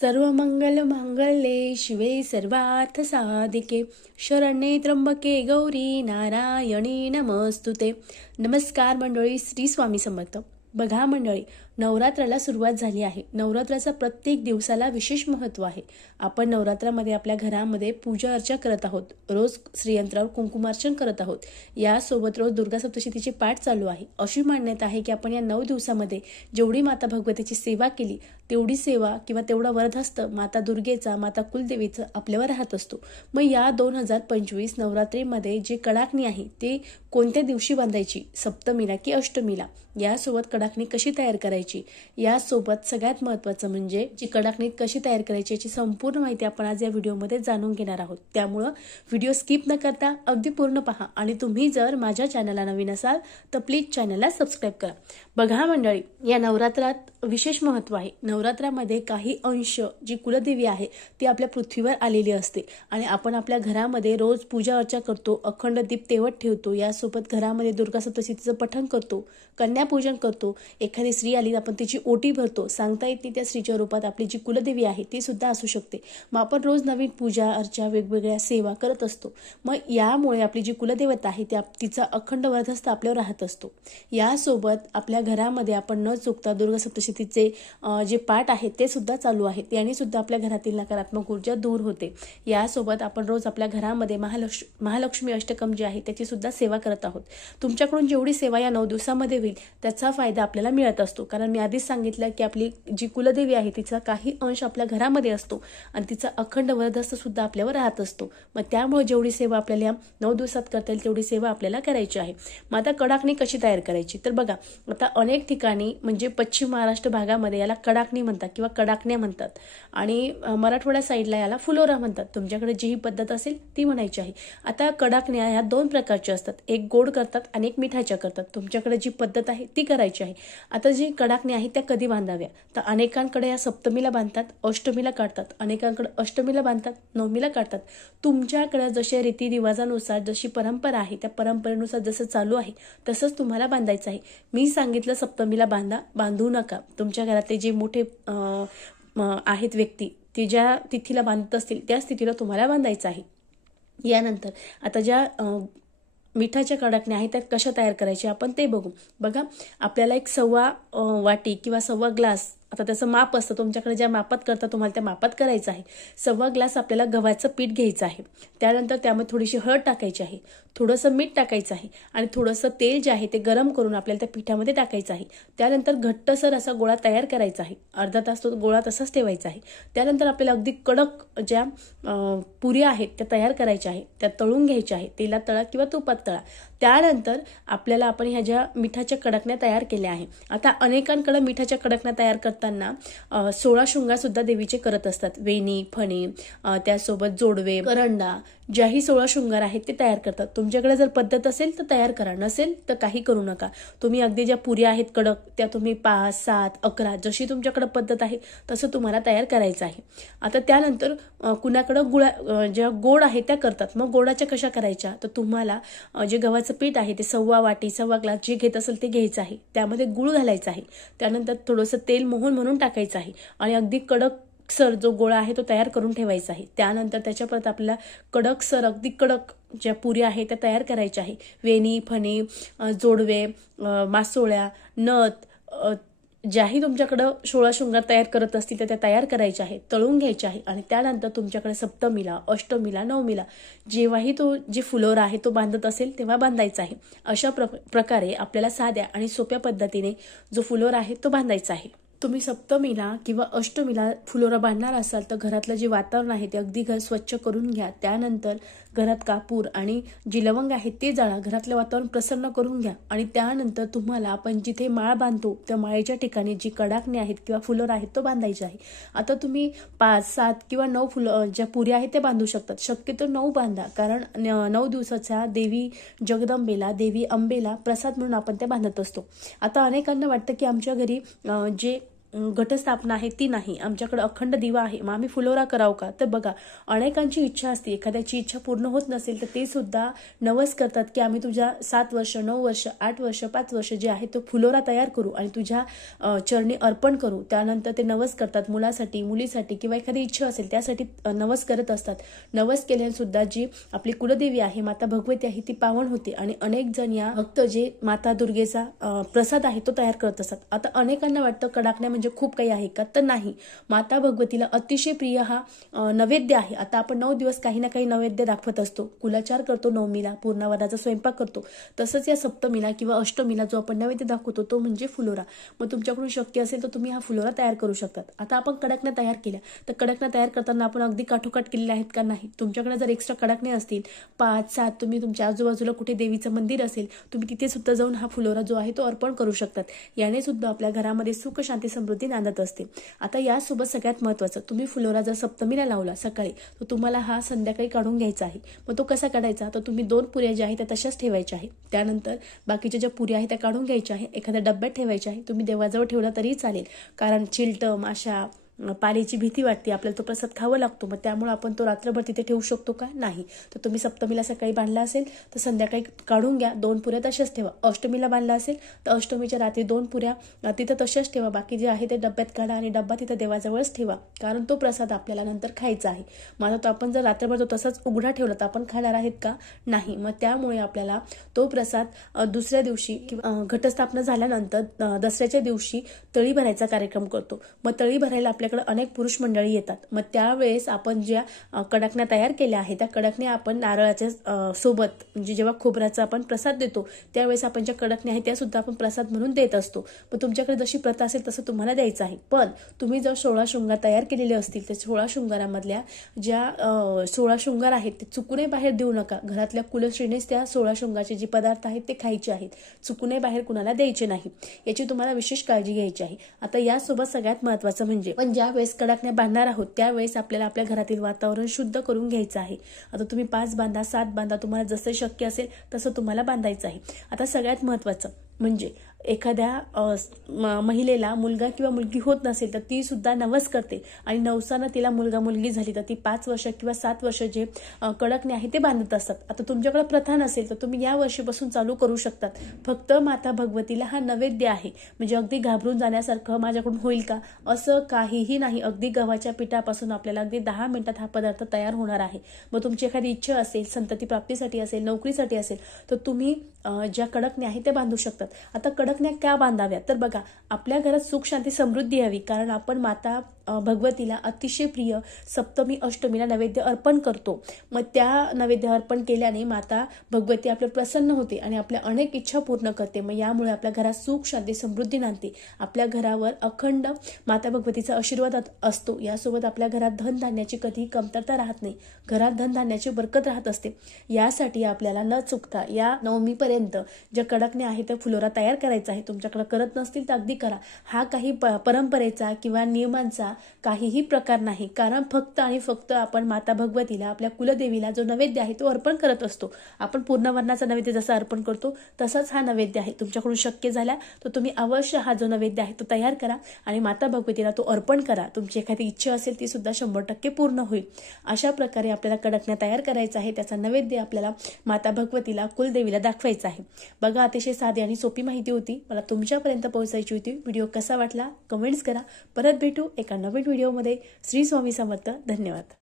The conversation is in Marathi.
सर्वमंगल मांगल्ये शिवे सर्वार्थ साधिके शरण्ये त्र्यंबके गौरी नारायणी नमस्तुते। नमस्कार मंडळी, श्री स्वामी समर्थ। बघा मंडळी, नवरात्राला सुरुवात झाली आहे। नवरात्राचा प्रत्येक दिवसाला विशेष महत्त्व आहे। आपण नवरात्रामध्ये आपल्या घरामध्ये पूजा अर्चा करत आहोत, रोज श्रीयंत्रावर कुंकुमार्चन करत आहोत, यासोबत रोज दुर्गा सप्तशतीचे पाठ चालू आहे। अशी मान्यता आहे की आपण या 9 दिवसामध्ये जेवढी माता भगवतीची सेवा केली तेवढी सेवा किंवा तेवढा वरदहस्त माता दुर्गेचा, माता कुलदेवीचा आपल्यावर राहत असतो। मग या 2025 नवरात्रीमध्ये जे कडाकणी आहे ते कोणत्या दिवशी बांधायची, सप्तमीला की अष्टमीला, यासोबत कडाकणी कशी तयार करायची, यासोबत सगळ्यात महत्त्वाचं म्हणजे जी कडाकणी कशी तयार करायची याची संपूर्ण माहिती आपण आज या व्हिडिओमध्ये जाणून घेणार आहोत। त्यामुळे व्हिडिओ स्किप न करता अगदी पूर्ण पहा आणि तुम्ही जर माझ्या चॅनलला नवीन असाल तर प्लीज चॅनलला सबस्क्राईब करा। बघा मंडळी, या नवरात्रात विशेष महत्त्व आहे। नवरात्रामध्ये काही अंश जी कुलदेवी आहे ती आपल्या पृथ्वीवर आलेली असते आणि आपण आपल्या घरामध्ये रोज पूजा अर्चा करतो, अखंड दीप तेवत ठेवतो, यासोबत घरामध्ये दुर्गा सप्तशतीचं पठण करतो, कन्यापूजन करतो। एखादी स्त्री आली आपण तिची ओटी भरतो, सांगता येत नाही त्या स्त्रीच्या रूपात आपली जी कुलदेवी आहे ती सुद्धा असू शकते। मग आपण रोज नवीन पूजा अर्चा वेगवेगळ्या सेवा करत असतो। मग यामुळे आपली जी कुलदेवता आहे त्या तिचा अखंड वरदहस्त आपल्यावर राहत असतो। यासोबत आपल्या घरामध्ये आपण न चुकता दुर्गा सप्तशतीचे जे पाठ आहेत ते सुद्धा चालू आहेत, याने सुद्धा आपल्या घरातील नकारात्मक ऊर्जा दूर होते। यासोबत आपण रोज आपल्या घरामध्ये महालक्ष्मी अष्टकम जे आहे त्याची सुद्धा सेवा करत आहोत। तुमच्याकडून जेवढी सेवा या 9 दिवसामध्ये होईल त्याचा फायदा आपल्याला मिळत असतो, कारण मी आधीच सांगितलं की आपली जी कुलदेवी आहे तिचा काही अंश आपल्या घरामध्ये असतो आणि तिचा अखंड वरदहस्त सुद्धा आपल्यावर राहत असतो। मग त्यामुळे जेवढी सेवा आपल्याला या 9 दिवसात करता येईल तेवढी सेवा आपल्याला करायची आहे। मग आता कडाकणी कशी तयार करायची, तर बघा आता अनेक ठिकाणी म्हणजे पश्चिम महाराष्ट्र भागामध्ये याला कडाकणी म्हणतात किंवा कडाकण्या म्हणतात आणि मराठवाडा साईडला याला फुलोरा म्हणतात। तुमच्याकडे जी ही पद्धत असेल ती म्हणायची आहे। आता कडाकण्या ह्या 2 प्रकारच्या असतात, एक गोड करतात आणि एक मिठाच्या करतात। तुमच्याकडे जी पद्धत आहे ती करायची आहे। आता जी कडाकण्या आहेत त्या कधी बांधाव्या, तर अनेकांकडे या सप्तमीला बांधतात, अष्टमीला काढतात, अनेकांकडे अष्टमीला बांधतात, नवमीला काढतात। तुमच्याकडे जसे रीतिरिवाजानुसार जशी परंपरा आहे त्या परंपरेनुसार जसं चालू आहे तसंच तुम्हाला बांधायचं आहे। मी सांगितलं सप्तमीला बांधू नका। तुमच्या घरातले जे मोठे आहेत व्यक्ती ते ज्या तिथीला बांधत असतील त्याच तिथीला तुम्हाला बांधायचं आहे। यानंतर आता ज्या मिठाच्या कडाकण्या आहेत त्या कशा तयार करायच्या आपण ते बघू। बघा, आपल्याला एक 1.25 वाटी किंवा 1.25 ग्लास, आता त्याचं माप असतं, तुमच्याकडे ज्या मापात करता तुम्हाला त्या मापात करायचं आहे। 1.25 ग्लास आपल्याला गव्हाचं पीठ घ्यायचं आहे। त्यानंतर त्यामध्ये थोडीशी हळद टाकायची आहे, थोडंसं मीठ टाकायचं आहे आणि थोडंसं तेल जे आहे ते गरम करून आपल्याला त्या पिठामध्ये टाकायचं आहे। त्यानंतर घट्टसर असा गोळा तयार करायचा आहे, अर्धा तास तो गोळा तसाच ठेवायचा आहे। त्यानंतर आपल्याला अगदी कडक ज्या पुऱ्या आहेत त्या तयार करायच्या आहे, त्या तळून घ्यायच्या आहे, तेलात तळा किंवा तुपात तळा। त्यानंतर आपल्याला आपण ह्या ज्या मिठाच्या कडकण्या तयार केल्या आहे, आता अनेकांकडे मिठाच्या कडकण्या तयार करताना 16 शृंगार सुद्धा देवीचे करत असतात, वेणी, फणी, त्यासोबत जोडवे, करंडा, ज्याही 16 शृंगार आहेत ते तयार करतात। तुमच्याकडे जर पद्धत असेल तर तयार करा, नसेल तर काही करू नका। तुम्ही अगदी ज्या पुऱ्या आहेत कडक त्या तुम्ही 5, 7, 11 जशी तुमच्याकडे पद्धत आहे तसं तुम्हाला तयार करायचं आहे। आता त्यानंतर कुणाकडे ज्या गोड आहेत त्या करतात। मग गोडाच्या कशा करायच्या, तर तुम्हाला जे गव्हाचं पीठ आहे ते 1.25 वाटी 1.25 ग्लास जे घेत असेल ते घ्यायचं आहे, त्यामध्ये गुळ घालायचा आहे, त्यानंतर थोडंसं तेल मोहन म्हणून टाकायचं आहे आणि अगदी कडकसर जो गोळा आहे तो तयार करून ठेवायचा आहे। त्यानंतर त्याच्या परत आपल्याला कडकसर अगदी कडक ज्या पुऱ्या आहेत त्या तयार करायच्या आहे। वेणी, फणी, जोडवे, मासोळ्या, नथ, ज्याही तुमच्याकडं 16 शृंगार तयार करत असतील तर त्या तयार करायच्या आहे, तळून घ्यायच्या आहे आणि त्यानंतर तुमच्याकडे सप्तमीला, अष्टमीला, नवमीला जेव्हाही तो जे फुलोरा आहे तो बांधत असेल तेव्हा बांधायचा आहे। अशा प्रकारे आपल्याला साध्या आणि सोप्या पद्धतीने जो फुलोरा आहे तो बांधायचा आहे। तुम्ही सप्तमीला किंवा अष्टमीला फुलोरा बांधणार असाल तर घरातलं जे वातावरण आहे ते अगदी घर स्वच्छ करून घ्या। त्यानंतर घरात कापूर आणि जी लवंग आहे ते जाळा, घरातलं वातावरण प्रसन्न करून घ्या आणि त्यानंतर तुम्हाला आपण जिथे माळ बांधतो त्या माळेच्या ठिकाणी जी कडाकणी आहेत किंवा फुलोरा आहेत तो बांधायचा आहे। आता तुम्ही 5, 7 किंवा 9 ज्या पुऱ्या आहेत त्या बांधू शकतात, शक्यतो 9 बांधा, कारण 9 दिवसाच्या देवी जगदंबेला, देवी अंबेला प्रसाद म्हणून आपण त्या बांधत असतो। आता अनेकांना वाटतं की आमच्या घरी जे घटस्थापना आहे ती नाही, आमच्याकडे अखंड दिवा आहे, मग आम्ही फुलोरा करावं का? तर बघा, अनेकांची इच्छा असते, एखाद्याची इच्छा पूर्ण होत नसेल तर ते सुद्धा नवस करतात की आम्ही तुझ्या 7 वर्ष 9 वर्ष 8 वर्ष 5 वर्ष जे आहे तो फुलोरा तयार करू आणि तुझ्या चरणी अर्पण करू. त्यानंतर ते नवस करतात मुलासाठी, मुलीसाठी किंवा एखादी इच्छा असेल त्यासाठी नवस करत असतात. नवस केल्याने सुद्धा जी आपली कुलदेवी आहे, माता भगवती आहे, ती पावन होते आणि अनेक जण या भक्त जे माता दुर्गेचा प्रसाद आहे तो तयार करत असतात. आता अनेकांना वाटतं कडाकण्या म्हणजे खूप काही आहे का? तर नाही. माता भगवतीला अतिशय प्रिय हा नैवेद्य आहे. आता आपण 9 दिवस काही ना काही नैवेद्य दाखवत असतो, कुलाचार करतो, नवमीला पूर्णावराचा स्वयंपाक करतो. तसंच या सप्तमीला किंवा अष्टमीला जो आपण नैवेद्य दाखवतो तो म्हणजे फुलोरा. मग तुमच्याकडून शक्य असेल तर तुम्ही हा फुलोरा तयार करू शकतात. आता आपण कडाकण्या तयार केल्या, तर कडाकण्या तयार करताना आपण अगदी काठोकाठ केलेल्या आहेत का? नाही. तुमच्याकडे जर एक्स्ट्रा कडाकण्या असतील 5-7, तुम्ही तुमच्या आजूबाजूला कुठे देवीचं मंदिर असेल, तुम्ही तिथे सुद्धा जाऊन हा फुलोरा जो आहे तो अर्पण करू शकतात. याने सुद्धा आपल्या घरामध्ये सुख शांती समृद्धी नांदत असते. आता यासोबत सगळ्यात महत्त्वाचं, तुम्ही फुलोरा जर सप्तमीला लावला सकाळी, तर तुम्हाला हा संध्याकाळी काढून घ्यायचा आहे. मग तो कसा काढायचा? तर तुम्ही 2 पुऱ्या ज्या आहेत त्या तशाच ठेवायच्या आहे. त्यानंतर बाकीच्या ज्या पुऱ्या आहेत त्या काढून घ्यायच्या आहे, एखाद्या डब्यात ठेवायच्या आहे. तुम्ही देवाजवळ ठेवला तरी चालेल, कारण चिलटं, माशा, पालीची भीती वाटते, आपल्याला तो प्रसाद खावा लागतो. मग त्यामुळे आपण तो रात्रभर तिथे ठेवू शकतो का? नाही. तर तुम्ही सप्तमीला सकाळी बांधला असेल तर संध्याकाळी काढून घ्या, 2 पुऱ्या तशाच ठेवा. अष्टमीला बांधला असेल तर अष्टमीच्या रात्री 2 पुऱ्या तिथं तशाच ठेवा. बाकी जे आहे ते डब्यात काढा आणि डब्बा तिथं देवाजवळच ठेवा, कारण तो प्रसाद आपल्याला नंतर खायचा आहे. मग तो आपण जर रात्रभर तो तसाच उघडा ठेवला तर आपण खाणार आहेत का? नाही. मग त्यामुळे आपल्याला तो प्रसाद दुसऱ्या दिवशी किंवा घटस्थापना झाल्यानंतर दसऱ्याच्या दिवशी तळी भरायचा कार्यक्रम करतो. मग तळी भरायला आपल्याकडे अनेक पुरुष मंडळी येतात. मग त्यावेळेस आपण ज्या कडाकण्या तयार केल्या आहेत त्या कडाकण्या आपण नारळाच्या सोबत, म्हणजे जेव्हा खोबऱ्याचा आपण प्रसाद देतो त्यावेळेस आपण ज्या कडाकण्या आहेत त्या सुद्धा आपण प्रसाद म्हणून देत असतो. मग तुमच्याकडे जशी प्रथा असेल तसं तुम्हाला द्यायचं आहे. पण तुम्ही जर 16 शृंगार तयार केलेले असतील तर 16 शृंगारामधल्या ज्या 16 शृंगार आहेत ते चुकूनही बाहेर देऊ नका. घरातल्या कुलश्रीनेच त्या 16 शृंगारचे जे पदार्थ आहेत ते खायचे आहेत, चुकूनही बाहेर कुणाला द्यायचे नाही. याची तुम्हाला विशेष काळजी घ्यायची आहे. आता यासोबत सगळ्यात महत्त्वाचं म्हणजे ज्या वेळेस कडाकण्या बांधणार आहोत त्यावेळेस आपल्याला आपल्या घरातील वातावरण शुद्ध करून घ्यायचं आहे. आता तुम्ही 5 बांधा, 7 बांधा, तुम्हाला जसं शक्य असेल तसं तुम्हाला बांधायचं आहे. आता सगळ्यात महत्त्वाचं म्हणजे एखाद्या महिलेला मुलगा किंवा मुलगी होत नसेल तर ती सुद्धा नवस करते आणि नवसानं तिला मुलगा मुलगी झाली तर ती 5 वर्ष किंवा 7 वर्ष जे कडाकणे आहे ते बांधत असतात. आता तुमच्याकडे प्रथा नसेल तर तुम्ही या वर्षीपासून चालू करू शकतात. फक्त माता भगवतीला हा नैवेद्य आहे, म्हणजे अगदी घाबरून जाण्यासारखं माझ्याकडून होईल का असं काहीही नाही. अगदी गव्हाच्या पिठापासून आपल्याला अगदी 10 मिनिटात हा पदार्थ तयार होणार आहे. मग तुमची एखादी इच्छा असेल, संतती प्राप्तीसाठी असेल, नोकरीसाठी असेल तर तुम्ही ज्या कडाकण्या आहेत त्या बांधू शकतात. आता कडाकण्या का बांधाव्या? तर बघा, आपल्या घरात सुख शांती समृद्धी यावी, कारण आपण माता भगवतीला अतिशय प्रिय सप्तमी अष्टमीला नैवेद्य अर्पण करतो. मग त्या नैवेद्य अर्पण केल्याने माता भगवती आपल्या प्रसन्न होते आणि आपल्या अनेक इच्छा पूर्ण करते. मग यामुळे आपल्या घरात सुख शांती समृद्धी नांदते. आपल्या घरावर अखंड माता भगवतीचा आशीर्वाद असतो. यासोबत आपल्या घरात धनधान्याची कधीही कमतरता राहत नाही, घरात धनधान्याची बरकत राहत असते. यासाठी आपल्याला न चुकता या नवमीपर्यंत ज्या कडाकण्या आहेत त्या फुलोरा तयार करायचा आहे. तुमच्याकडे करत नसतील तर अगदी करा. हा काही परंपरेचा किंवा नियमांचा काहीही प्रकार नाही, कारण फक्त आणि फक्त आपण माता भगवतीला, आपल्या कुलदेवीला जो नैवेद्य आहे तो अर्पण करत असतो. आपण पूर्णवर्णाचा नैवेद्य जसा अर्पण करतो तसाच हा नैवेद्य आहे. तुमच्याकडून शक्य झाला तर तुम्ही अवश्य हा जो नैवेद्य आहे तो तयार करा आणि माता भगवतीला तो अर्पण करा. तुमची एखादी इच्छा असेल ती सुद्धा 100% पूर्ण होईल. अशा प्रकारे आपल्याला कडाकण्या तयार करायचा आहे. त्याचा नैवेद्य आपल्याला माता भगवतीला, कुलदेवीला दाखवायचा आहे. बघा, अतिशय साधी आणि सोपी माहिती होती, मला तुमच्यापर्यंत पोहोचायची होती. व्हिडिओ कसा वाटला कमेंट्स करा. परत भेटू एका नवीन व्हिडिओमध्ये. श्री स्वामी समर्थ. धन्यवाद.